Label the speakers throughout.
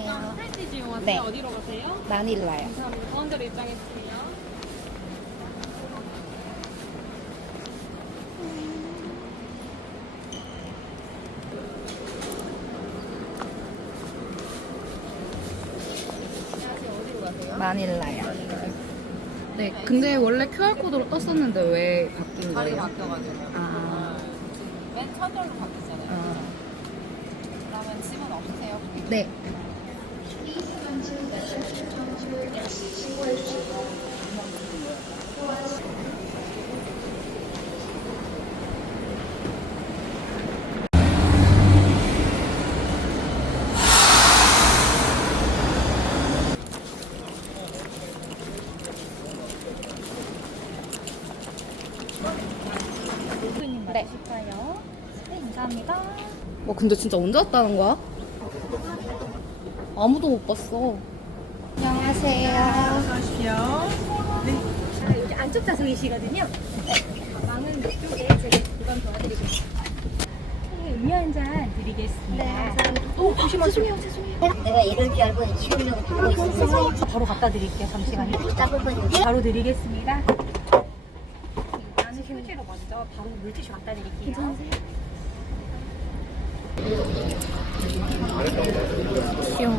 Speaker 1: 안녕하세요.
Speaker 2: 프레스티지 이용하세요?
Speaker 1: 네.
Speaker 2: 어디로 가세요?
Speaker 1: 마닐라요.
Speaker 2: 감사합니다. 가운데로 입장해주세요.
Speaker 1: 마닐라요. 네, 근데 원래 QR코드로 떴었는데 왜 바뀐
Speaker 3: 자리
Speaker 1: 거예요?
Speaker 3: 바뀌어가지고
Speaker 1: 아,
Speaker 3: 맨 첫걸로 바뀌었잖아요.
Speaker 1: 아.
Speaker 3: 그러면 짐은 없으세요?
Speaker 1: 네. 네.
Speaker 4: 네, 감사합니다.
Speaker 1: 와, 근데 진짜 언제 왔다는 거야? 아무도 못 봤어. 안녕하세요.
Speaker 4: 여기 안쪽 좌석이시거든요. 가방은 이쪽에 제가 두번 도와드리겠습니다. 네, 음료 한 잔 드리겠습니다. 네, 감사합니다. 오, 조심하세요. 죄송해요.
Speaker 5: 내가 이럴 줄 알고 이동력을 보고 있었어요.
Speaker 4: 바로 갖다 드릴게요. 잠시만요.
Speaker 5: 건
Speaker 4: 바로 드리겠습니다. 일단은 휴지로 먼저 바로 물티슈 갖다 드릴게요.
Speaker 1: 귀여워.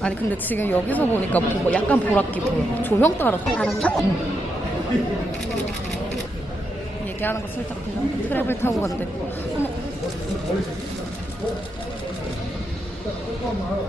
Speaker 1: 아니 근데 지금 여기서 보니까 보- 약간 보랏기 보여. 조명 따라서. 응. 얘기하는 거 살짝 그냥 트래블 타고 간대. 어머.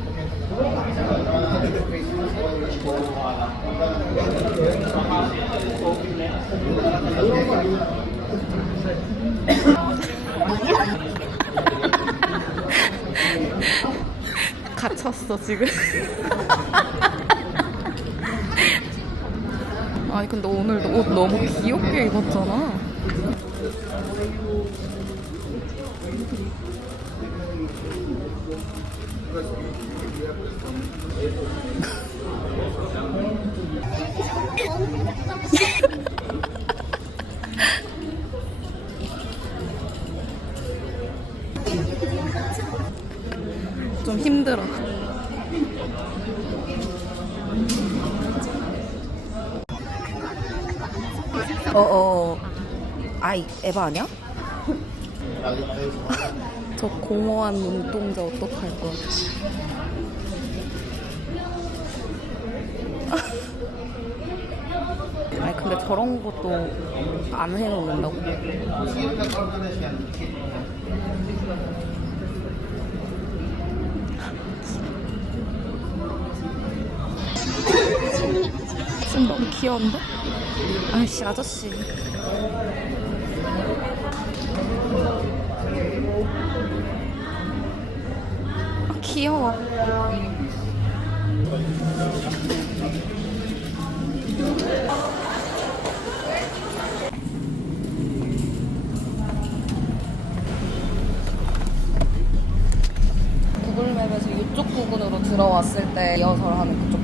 Speaker 1: 갇혔어 지금. 아니 근데 오늘 옷 너무 귀엽게 입었잖아. 좀 힘들어. 어어. 아이 에바 아니야? 저 공허한 눈동자 어떡할 거야? 아니 근데 저런 것도 안 해놓는다고? 지금 너무 귀여운데? 아이씨 아저씨 아, 귀여워. 구글맵에서 이쪽 부근으로 들어왔을 때 리허설 하는 그쪽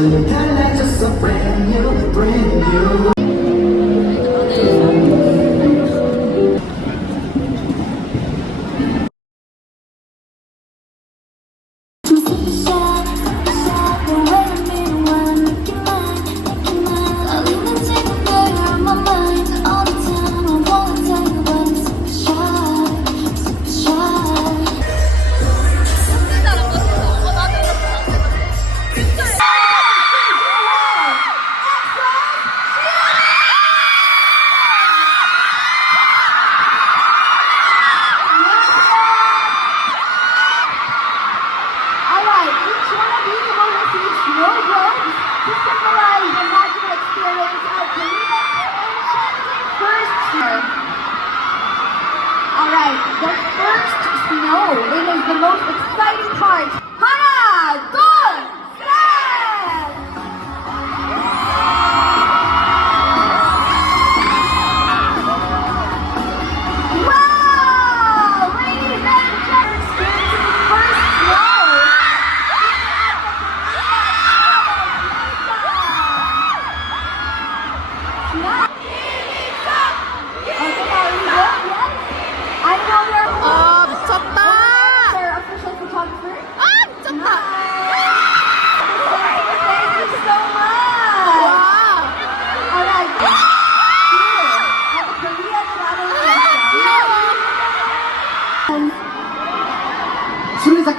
Speaker 6: 음.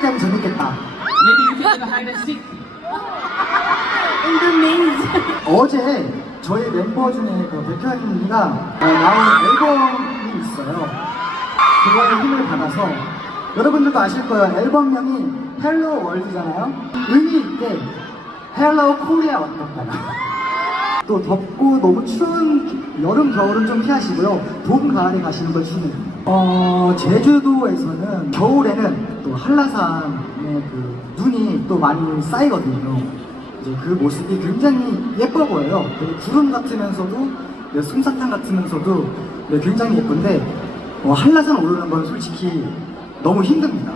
Speaker 7: 술래잡기 하면 재밌겠다.
Speaker 6: in the maze.
Speaker 7: 어제 저희 멤버 중에 그 백현이가 어, 나온 앨범이 있어요. 그거에 힘을 받아서 여러분들도 아실 거예요. 앨범명이 헬로 월드잖아요. 의미 있게 헬로 코리아 어떨까요? 또 덥고 너무 추운 여름 겨울은 좀 피하시고요. 봄 가을에 가시는 걸 추천해요. 어 제주도에서는 겨울에는 또 한라산의 그 눈이 또 많이 쌓이거든요. 이제 그 모습이 굉장히 예뻐 보여요. 되게 구름 같으면서도 네, 솜사탕 같으면서도 네, 굉장히 예쁜데 어, 한라산 오르는 건 솔직히 너무 힘듭니다.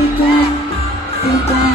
Speaker 7: fica, fica.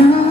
Speaker 7: Não.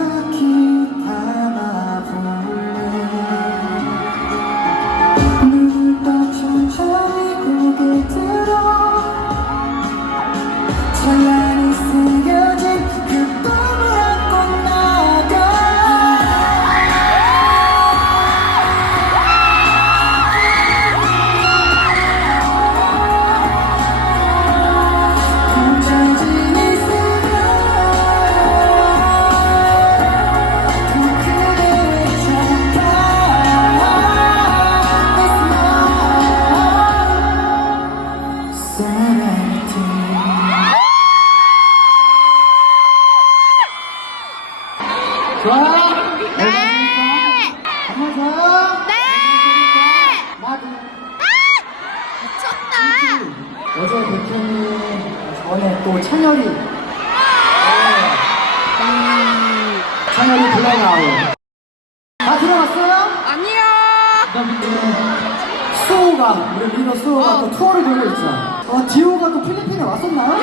Speaker 7: 또 투어를 돌고 있죠 어, 디오가 또 필리핀에 왔었나요?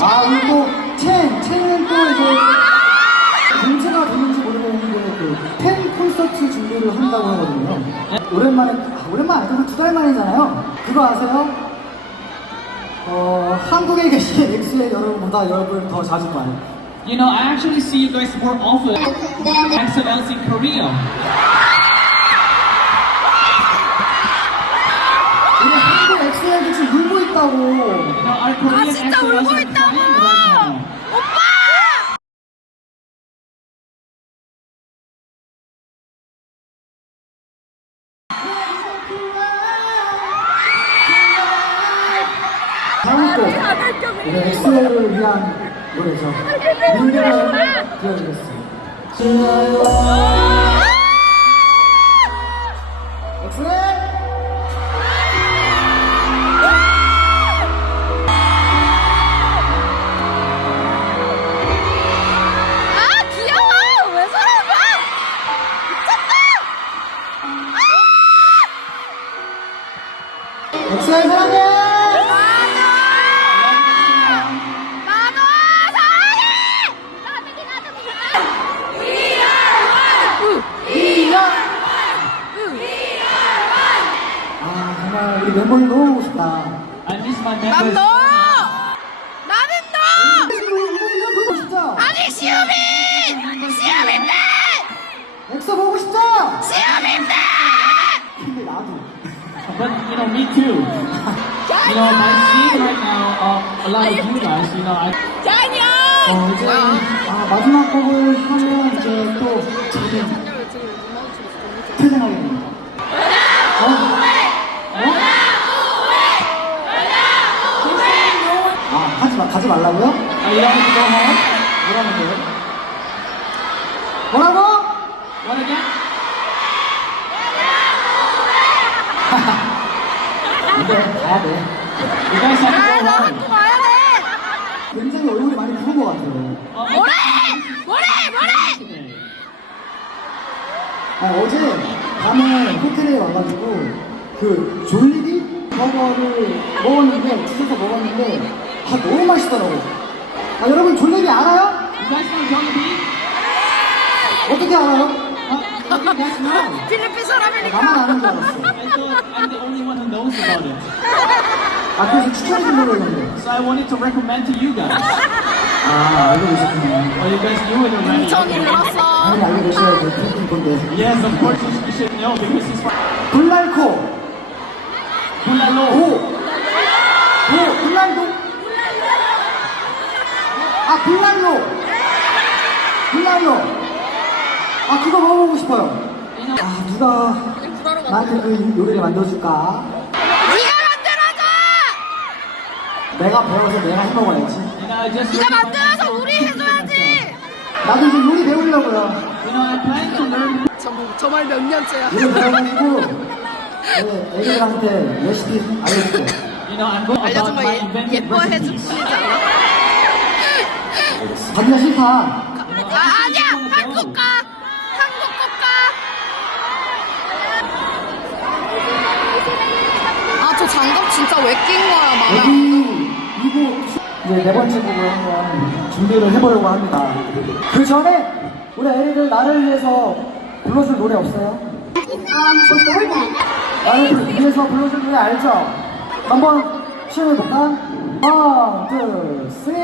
Speaker 7: 아 그리고 첸 첸은 또 이제 문제가 됐는지 모르겠는데 그팬 콘서트 준비를 한다고 하거든요 오랜만에 아, 오랜만 아니고 두달 만이잖아요 그거 아세요? 어, 한국에 계신 엑스의 여러분보다 여러분 더 자주 봐요.
Speaker 8: You know, I actually see you guys more often XLS in Korea.
Speaker 7: 엑스에게 지금 울고 있다고.
Speaker 8: Our Korean
Speaker 1: 진짜 울고 있다고!
Speaker 7: 다음 곡. 우리 엑스를 위한 노래죠. 민들을 들려드리겠습니다. 엑스레! 엑
Speaker 8: know, me too. You know, by seeing right now uh, a lot of you guys, you know, I
Speaker 7: 어, 이제 아, 마지막 곡을 하면 이제 또 저는 퇴근하게 됩니다. 어? 어? 아, 하지 마, 가지 말라고요?
Speaker 8: you ready to go home?
Speaker 7: 뭐라는데요? 뭐라고?
Speaker 8: What again?
Speaker 7: 네, 가야 돼.
Speaker 8: Guys have to go home.
Speaker 1: 가야 돼
Speaker 7: 굉장히 얼굴이 많이 부은 것 같아요.
Speaker 8: Uh,
Speaker 1: 뭐래 뭐래 뭐래.
Speaker 7: 아, 어제 밤에 호텔에 와가지고 그 졸리비 버거를 먹었는데 집에서 먹었는데 아 너무 맛있더라고. 아 여러분 졸리비 알아요?
Speaker 8: Guys know Jollibee?
Speaker 7: 어떻게 알아요?
Speaker 1: 필리핀
Speaker 7: 아,
Speaker 1: 사람이니까
Speaker 7: 나만 아는 줄 알았어.
Speaker 8: I thought I'm the only one who knows about it.
Speaker 7: 아 그래서 추천해 주려고 했는데.
Speaker 8: So I wanted to recommend to you guys.
Speaker 7: 아 알고 계셨구나.
Speaker 8: Well, you guys knew it already.
Speaker 1: 전이 몰랐어
Speaker 7: 당연히 알고 계셔야죠. 필리핀 건데.
Speaker 8: Yes, of course you should know because it's from
Speaker 7: 불날코
Speaker 8: Bulalo.
Speaker 7: 오. 오 불날도. 아 불날로. 불날로. 아 그거 먹어보고 싶어요. 아 누가 나한테 그 요리를 만들어줄까?
Speaker 1: 네가 만들어줘
Speaker 7: 내가 배워서 내가 해먹어야지.
Speaker 1: 네가 만들어서 우리 해줘야지
Speaker 7: 나도 이제 요리 배우려고요.
Speaker 8: To learn.
Speaker 1: 저말 몇 년째야
Speaker 7: 요리 배워가지고 네, 애들한테 레시피 알려줄게.
Speaker 8: You know, I'm going about
Speaker 1: 알려준 거 예- 예뻐해 줄. 뿐이지 않아?
Speaker 7: 가기가 싫다.
Speaker 1: 아 아니야 한국 가 한국 가아저 장갑 진짜 왜 낀 거야 마야
Speaker 7: 이곡 이제 네 번째 곡을 한번 준비를 해보려고 합니다. 그 전에 우리 애리를 나를 위해서 불러줄 노래 없어요? 나를 위해서 불러줄 노래 알죠? 한번 시험해볼까? 원, 투, 쓰리.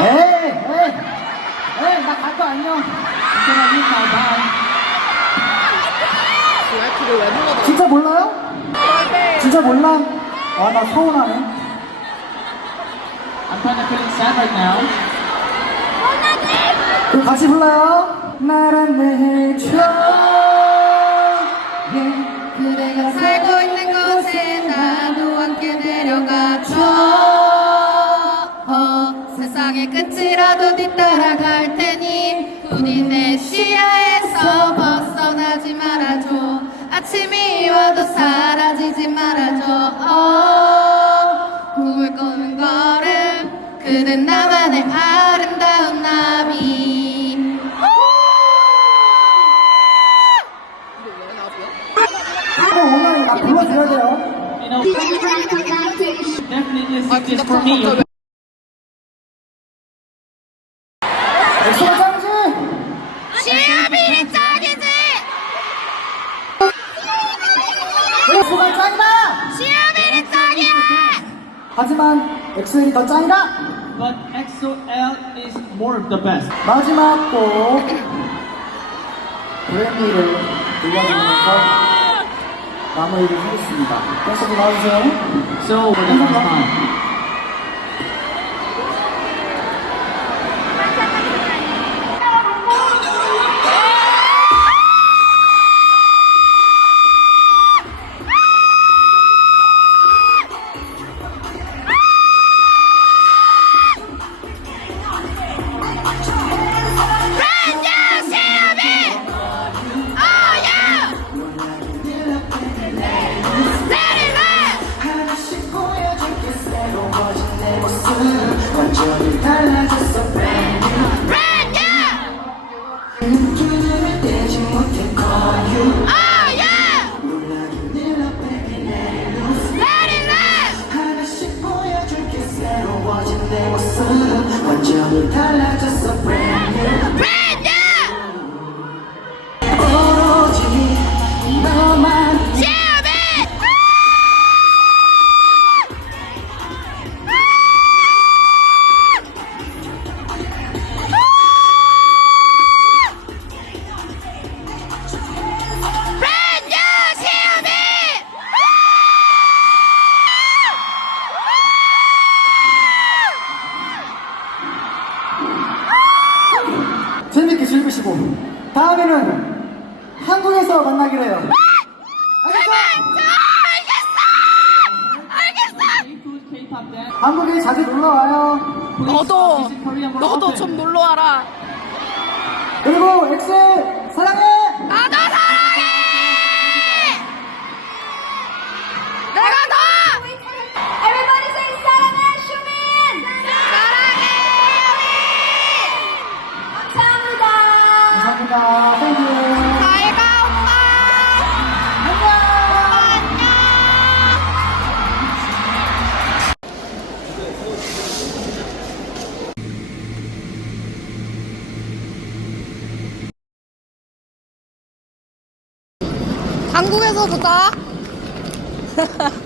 Speaker 7: 에이, 에이, 에이, 나 갈거 안녕.
Speaker 8: Leave now?
Speaker 1: 왜 그걸 왜 불러줘
Speaker 7: 진짜 몰라요? 진짜 몰라? 와, 나 서운하네.
Speaker 8: I'm kind of feeling sad right now.
Speaker 7: 그 같이 불러요. 날 안내해줘. 예, 그대가
Speaker 1: 살고 있는 곳에 나도 함께 데려가줘 어, 세상의 끝이라도 뒤따라갈 테 사라지지 말아줘 어, 꿈을 꾸는 걸음 그댄 나만의 아름다운 나비
Speaker 7: 어, 나 돼요.
Speaker 8: Definitely this is for me.
Speaker 7: 엑소가 짱이지?
Speaker 1: 시우민이 짱이지
Speaker 7: 엑소가 짱이다!
Speaker 1: 시우민
Speaker 8: 하지만 엑셀이 더 짱이다.
Speaker 7: But XOL is more the best.
Speaker 8: 마지막 곡 브랜디를 들려드리면서 마무리를 하겠습니다. 댄서도 나와주세요.
Speaker 7: So for the last time.
Speaker 1: 한국에서 보자.